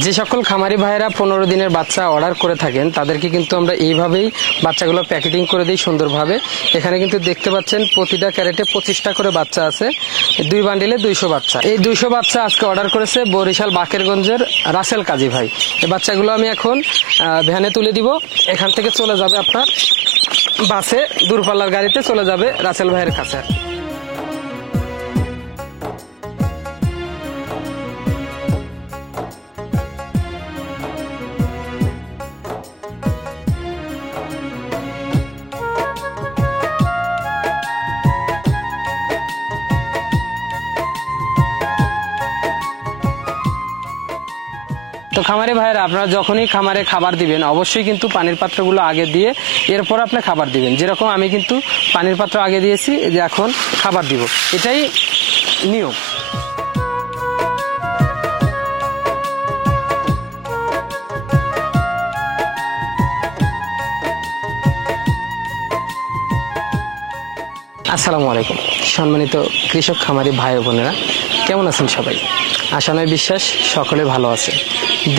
যে সকল খামারি ভাইয়েরা 15 দিনের বাচ্চা অর্ডার করে থাকেন তাদেরকে কিন্তু আমরা এইভাবেই বাচ্চাগুলো প্যাকেটিং করে দিই সুন্দরভাবে। এখানে কিন্তু দেখতে পাচ্ছেন প্রতিটা ক্যারেটে 25টা করে বাচ্চা আছে, 2 বান্ডিলে 200 বাচ্চা। এই 200 বাচ্চা আজকে অর্ডার করেছে বরিশাল বাকেরগঞ্জের রাসেল কাজী ভাই। এই বাচ্চাগুলো আমি এখন ভ্যানে তুলে দিব, এখান থেকে চলে যাবে আপনার বাসে, দূরপাল্লার গাড়িতে চলে যাবে রাসেল ভাইয়ের কাছে। তো খামারে ভাইয়েরা, আপনারা যখনই খামারে খাবার দিবেন অবশ্যই কিন্তু পানির পাত্রগুলো আগে দিয়ে এরপর আপনি খাবার দিবেন। যেরকম আমি কিন্তু পানির পাত্র আগে দিয়েছি, যে এখন খাবার দিব, এটাই নিয়ম। আসসালামু আলাইকুম সম্মানিত কৃষক খামারি ভাই বোনেরা, কেমন আছেন সবাই? আশা নয় বিশ্বাস সকলে ভালো আছে।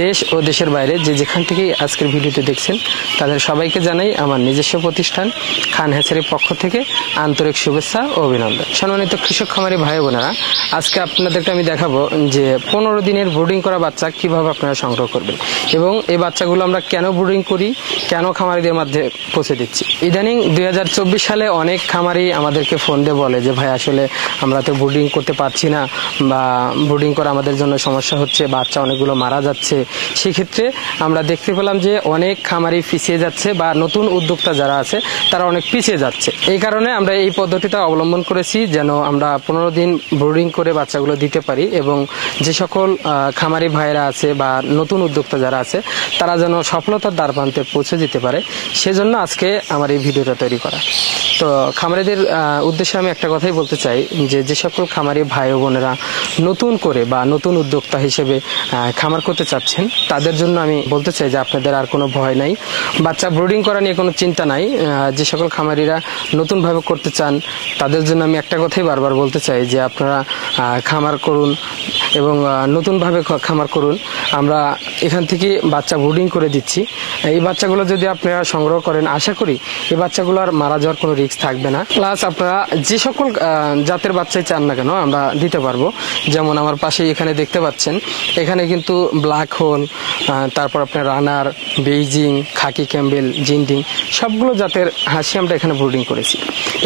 দেশ ও দেশের বাইরে যে যেখান থেকেই আজকের ভিডিওটি দেখছেন তাদের সবাইকে জানাই আমার নিজস্ব প্রতিষ্ঠান খান হ্যাচারির পক্ষ থেকে আন্তরিক শুভেচ্ছা ও অভিনন্দন। সম্মানিত কৃষক খামারি ভাই বোনেরা, আজকে আপনাদেরকে আমি দেখাবো যে 15 দিনের ব্রুডিং করা বাচ্চা কিভাবে আপনারা সংগ্রহ করবেন এবং এই বাচ্চাগুলো আমরা কেন ব্রুডিং করি, কেন খামারিদের মধ্যে পৌঁছে দিচ্ছি। ইদানিং 2024 সালে অনেক খামারি আমাদেরকে ফোন দিয়ে বলে যে ভাই আসলে আমরা তো ব্রুডিং করতে পারছি না, বা ব্রুডিং করা আমাদের জন্য সমস্যা হচ্ছে, বাচ্চা অনেকগুলো মারা যাচ্ছে। সেক্ষেত্রে আমরা দেখতে পেলাম যে অনেক খামারি পিছিয়ে যাচ্ছে, বা নতুন উদ্যোক্তা যারা আছে তারা অনেক পিছিয়ে যাচ্ছে। এই কারণে আমরা এই পদ্ধতিটা অবলম্বন করেছি যেন আমরা 15 দিন ব্রুডিং করে বাচ্চাগুলো দিতে পারি, এবং যে সকল খামারি ভাইরা আছে বা নতুন উদ্যোক্তা যারা আছে তারা যেন সফলতার দ্বারপ্রান্তে পৌঁছে যেতে পারে, সেজন্য আজকে আমার এই ভিডিওটা তৈরি করা। তো খামারিদের উদ্দেশ্যে আমি একটা কথাই বলতে চাই যে যে সকল খামারি ভাই ও বোনেরা নতুন করে বা নতুন উদ্যোক্তা হিসেবে খামার করতে চাচ্ছেন তাদের জন্য আমি বলতে চাই যে আপনাদের আর কোনো ভয় নাই, বাচ্চা ব্রুডিং করা নিয়ে কোনো চিন্তা নাই। যে সকল খামারিরা নতুনভাবে করতে চান তাদের জন্য আমি একটা কথাই বারবার বলতে চাই যে আপনারা খামার করুন এবং নতুনভাবে খামার করুন। আমরা এখান থেকে বাচ্চা ব্রুডিং করে দিচ্ছি। এই বাচ্চাগুলো যদি আপনারা সংগ্রহ করেন, আশা করি এই বাচ্চাগুলো আর মারা যাওয়ার কোনো রিস্ক থাকবে না। প্লাস আপনারা যে সকল জাতের বাচ্চাই চান না কেন আমরা দিতে পারবো। যেমন আমার পাশে এখানে দেখতে পাচ্ছেন, এখানে কিন্তু ব্ল্যাক হোল, তারপর আপনার রানার, বেইজিং, খাকি ক্যাম্বেল, জিন্ডিং সবগুলো জাতের হাঁসি আমরা এখানে ব্রুডিং করেছি।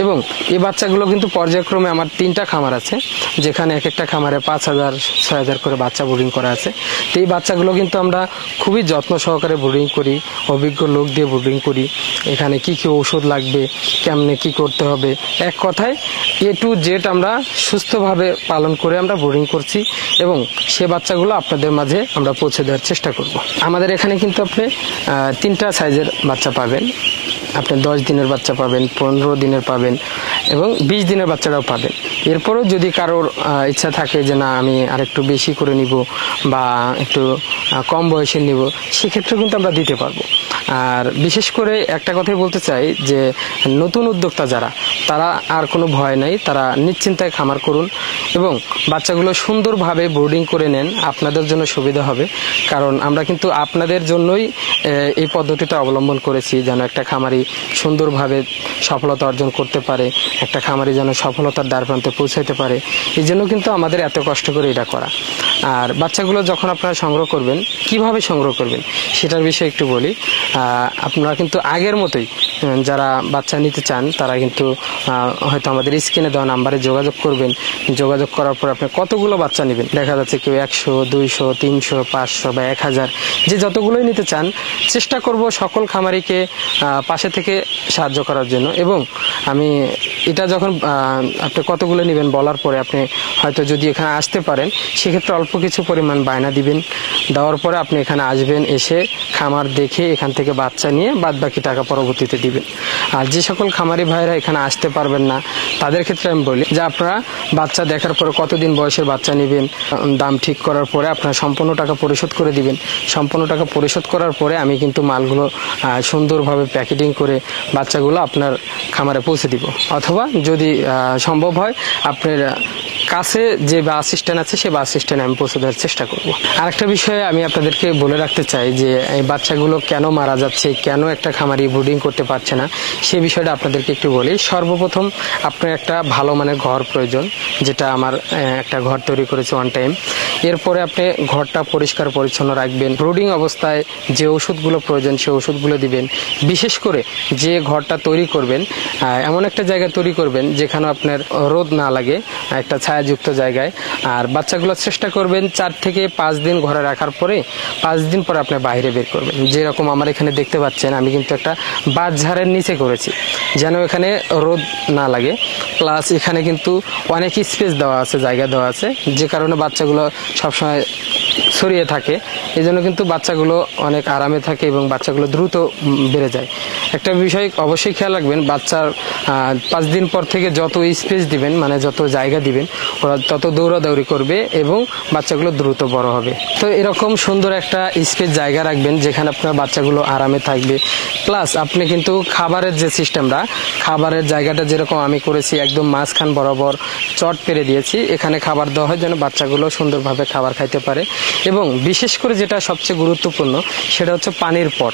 এবং এই বাচ্চাগুলো কিন্তু পর্যায়ক্রমে আমার 3টা খামার আছে, যেখানে এক একটা খামারে 5000 6000 করে বাচ্চা ব্রুডিং করা আছে। তো এই বাচ্চাগুলো কিন্তু আমরা খুবই যত্ন সহকারে ব্রুডিং করি, অভিজ্ঞ লোক দিয়ে ব্রুডিং করি। এখানে কি কি ঔষধ লাগবে, কেমনে কি করতে হবে, এক কথায় A to Z আমরা সুস্থভাবে পালন করে আমরা ব্রুডিং করছি, এবং সে বাচ্চাগুলো আপনাদের মাঝে আমরা পৌঁছে দেওয়ার চেষ্টা করব। আমাদের এখানে কিন্তু আপনি 3টা সাইজের বাচ্চা পাবেন। আপনি 10 দিনের বাচ্চা পাবেন, 15 দিনের পাবেন, এবং 20 দিনের বাচ্চারাও পাবেন। এরপরও যদি কারোর ইচ্ছা থাকে যে না আমি আরেকটু বেশি করে নিব বা একটু কম বয়সের নিব, সেক্ষেত্রে কিন্তু আমরা দিতে পারবো। আর বিশেষ করে একটা কথাই বলতে চাই যে নতুন উদ্যোক্তা যারা, তারা আর কোনো ভয় নাই, তারা নিশ্চিন্তায় খামার করুন এবং বাচ্চাগুলো সুন্দরভাবে ব্রুডিং করে নেন, আপনাদের জন্য সুবিধা হবে। কারণ আমরা কিন্তু আপনাদের জন্যই এই পদ্ধতিটা অবলম্বন করেছি, যেন একটা খামারি সুন্দরভাবে সফলতা অর্জন করতে পারে, একটা খামারি যেন সফলতার দ্বারপ্রান্তে পৌঁছাইতে পারে। এই জন্য কিন্তু আমাদের এত কষ্ট করে এটা করা। আর বাচ্চাগুলো যখন আপনারা সংগ্রহ করবেন, কিভাবে সংগ্রহ করবেন সেটার বিষয়ে একটু বলি। আপনারা কিন্তু আগের মতোই যারা বাচ্চা নিতে চান তারা কিন্তু হয়তো আমাদের স্ক্রিনে দেওয়া নাম্বারে যোগাযোগ করবেন। যোগাযোগ করার পর আপনি কতগুলো বাচ্চা নেবেন, দেখা যাচ্ছে কেউ 100, 200, 300, 500 বা 1000, যে যতগুলোই নিতে চান চেষ্টা করব সকল খামারিকে পাশে থেকে সাহায্য করার জন্য। এবং আমি এটা যখন আপনি কতগুলো নেবেন বলার পরে আপনি হয়তো যদি এখানে আসতে পারেন, সেক্ষেত্রে অল্প কিছু পরিমাণ বায়না দিবেন, দেওয়ার পরে আপনি এখানে আসবেন, এসে খামার দেখে এখান থেকে বাচ্চা নিয়ে বাদবাকি টাকা পরবর্তীতে দিবেন। আর যে সকল খামারি ভাইরা এখানে আসতে পারবেন না তাদের ক্ষেত্রে আমি বলি যে আপনারা বাচ্চা দেখার পরে কতদিন বয়সের বাচ্চা নেবেন, দাম ঠিক করার পরে আপনারা সম্পূর্ণ টাকা পরিশোধ করে দিবেন। সম্পূর্ণ টাকা পরিশোধ করার পরে আমি কিন্তু মালগুলো সুন্দরভাবে প্যাকেটিং করে বাচ্চাগুলো আপনার খামারে পৌঁছে দিব। অথবা যদি সম্ভব হয় আপনার কাছে যে বাস স্ট্যান্ড আছে সেই বাস স্ট্যান্ডে আমি পৌঁছে দেওয়ার চেষ্টা করব। আরেকটা বিষয়ে আমি আপনাদেরকে বলে রাখতে চাই যে এই বাচ্চাগুলো কেন মারা যাচ্ছে, কেন একটা খামারি ব্রুডিং করতে পারছে না, সেই বিষয়টা আপনাদেরকে একটু বলি। সর্বপ্রথম আপনার একটা ভালো মানের ঘর প্রয়োজন, যেটা আমার একটা ঘর তৈরি করেছে ওয়ান টাইম। এরপরে আপনি ঘরটা পরিষ্কার পরিচ্ছন্ন রাখবেন। ব্রুডিং অবস্থায় যে ওষুধগুলো প্রয়োজন সেই ওষুধগুলো দিবেন। বিশেষ করে যে ঘরটা তৈরি করবেন এমন একটা জায়গা তৈরি করবেন যেখানে আপনার রোদ না লাগে, একটা ছায়াযুক্ত জায়গায়। আর বাচ্চাগুলো চেষ্টা করবেন 4 থেকে 5 দিন ঘরে রাখার পরে 5 দিন পরে আপনি বাইরে বের করবেন। যেরকম আমার এখানে দেখতে পাচ্ছেন, আমি কিন্তু একটা বাঁশঝাড়ের নিচে করেছি যেন এখানে রোদ না লাগে। প্লাস এখানে কিন্তু অনেক স্পেস দেওয়া আছে, জায়গা দেওয়া আছে, যে কারণে বাচ্চাগুলো সবসময় ছড়িয়ে থাকে। এই জন্য কিন্তু বাচ্চাগুলো অনেক আরামে থাকে এবং বাচ্চাগুলো দ্রুত বেড়ে যায়। একটা বিষয় অবশ্যই খেয়াল রাখবেন, বাচ্চার 5 দিন পর থেকে যত স্পেস দিবেন, মানে যত জায়গা দিবেন, ওরা তত দৌড়াদৌড়ি করবে এবং বাচ্চাগুলো দ্রুত বড় হবে। তো এরকম সুন্দর একটা স্পেস জায়গা রাখবেন যেখানে আপনার বাচ্চাগুলো আরামে থাকবে। প্লাস আপনি কিন্তু খাবারের যে সিস্টেমটা, খাবারের জায়গাটা যেরকম আমি করেছি, একদম মাঝখান বরাবর চট পেরে দিয়েছি। এখানে খাবার দেওয়া হয় যেন বাচ্চাগুলো সুন্দরভাবে খাবার খাইতে পারে। এবং বিশেষ করে যেটা সবচেয়ে গুরুত্বপূর্ণ সেটা হচ্ছে পানির পট।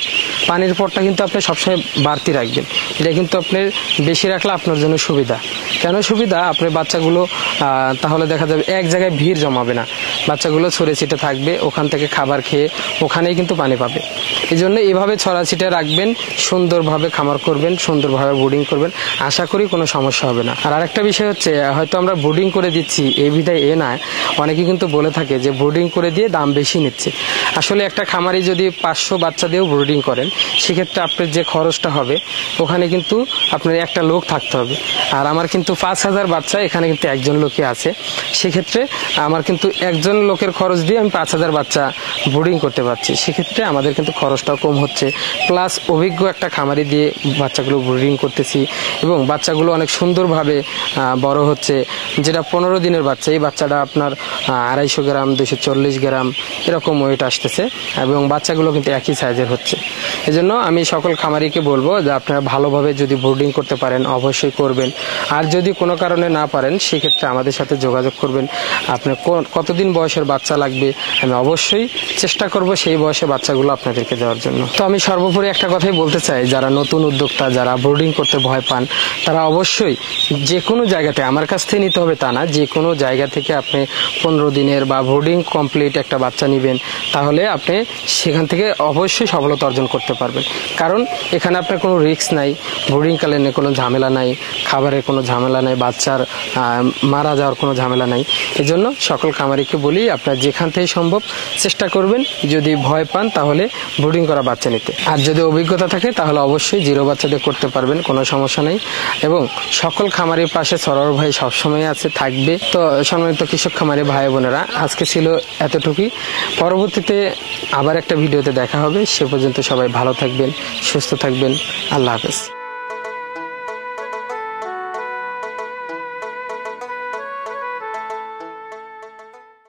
পানির পটটা কিন্তু আপনি সবসময় বাড়তি রাখবেন। এটা কিন্তু আপনি বেশি রাখলে আপনার জন্য সুবিধা। কেন সুবিধা? আপনার বাচ্চাগুলো তাহলে দেখা যাবে এক জায়গায় ভিড় জমাবে না, বাচ্চাগুলো ছড়ে ছিটে থাকবে, ওখান থেকে খাবার খেয়ে ওখানেই কিন্তু পানি পাবে। এই জন্য এভাবে ছড়াছিটে রাখবেন, সুন্দরভাবে খামার করবেন, সুন্দরভাবে ব্রুডিং করবেন, আশা করি কোনো সমস্যা হবে না। আর আরেকটা বিষয় হচ্ছে, হয়তো আমরা ব্রুডিং করে দিচ্ছি এই বিধায় এ না, অনেকে কিন্তু বলে থাকে যে ব্রুডিং করে দিয়ে দাম বেশি নিচ্ছে। আসলে একটা খামারি যদি 500 বাচ্চা দিয়েও ব্রুডিং করেন, সেক্ষেত্রে আপনার যে খরচটা হবে ওখানে কিন্তু আপনার একটা লোক থাকতে হবে। আর আমার কিন্তু 5000 বাচ্চা, এখানে কিন্তু একজন লোকই আছে। সেক্ষেত্রে আমার কিন্তু একজন লোকের খরচ দিয়ে আমি 5000 বাচ্চা ব্রুডিং করতে পারছি। সেক্ষেত্রে আমাদের কিন্তু খরচটাও কম হচ্ছে। প্লাস অভিজ্ঞ একটা খামারি দিয়ে বাচ্চাগুলো ব্রুডিং করতেছি এবং বাচ্চাগুলো অনেক সুন্দরভাবে বড় হচ্ছে। যেটা 15 দিনের বাচ্চা, এই বাচ্চাটা আপনার 250 গ্রাম, 240 গ্রাম এরকম ওয়েট আসতেছে এবং বাচ্চাগুলো কিন্তু একই সাইজের হচ্ছে। এজন্য আমি সকল খামারিকে বলবো যে আপনারা ভালোভাবে যদি ব্রুডিং করতে পারেন অবশ্যই করবেন। আর যদি কোনো কারণে না পারেন, সেক্ষেত্রে আমাদের সাথে যোগাযোগ করবেন। আপনার কতদিন বয়সের বাচ্চা লাগবে, আমি অবশ্যই চেষ্টা করব সেই বয়সে বাচ্চাগুলো আপনাদেরকে দেওয়ার জন্য। তো আমি সর্বোপরি একটা কথাই বলতে চাই, যারা নতুন উদ্যোক্তা, যারা ব্রুডিং করতে ভয় পান, তারা অবশ্যই যে কোনো জায়গাতে, আমার কাছ থেকে নিতে হবে তা না, যে কোনো জায়গা থেকে আপনি 15 দিনের বা ব্রুডিং কমপ্লিট একটা বাচ্চা নেবেন, তাহলে আপনি সেখান থেকে অবশ্যই সফলতা অর্জন করতে পারবেন। কারণ এখানে আপনার কোনো রিস্ক নাই, ব্রুডিংকালীন কোনো ঝামেলা নাই, খাবারের কোনো ঝামেলা নাই, বাচ্চার মারা যাওয়ার কোনো ঝামেলা নাই। এজন্য সকল খামারিকে বলি, আপনার যেখান থেকে সম্ভব চেষ্টা করবেন। যদি ভয় পান তাহলে ব্রুডিং করা বাচ্চা নিতে, আর যদি অভিজ্ঞতা থাকে তাহলে অবশ্যই জিরো বাচ্চাদের করতে পারবেন, কোনো সমস্যা নেই। এবং সকল খামারির পাশে সরোয়ার ভাই সবসময় আছে, থাকবে। তো সম্মানিত কৃষক খামারি ভাই বোনেরা, আজকে ছিল এতটুকুই। পরবর্তীতে আবার একটা ভিডিওতে দেখা হবে। সে পর্যন্ত সবাই ভালো থাকবেন, সুস্থ থাকবেন। আল্লাহ হাফেজ।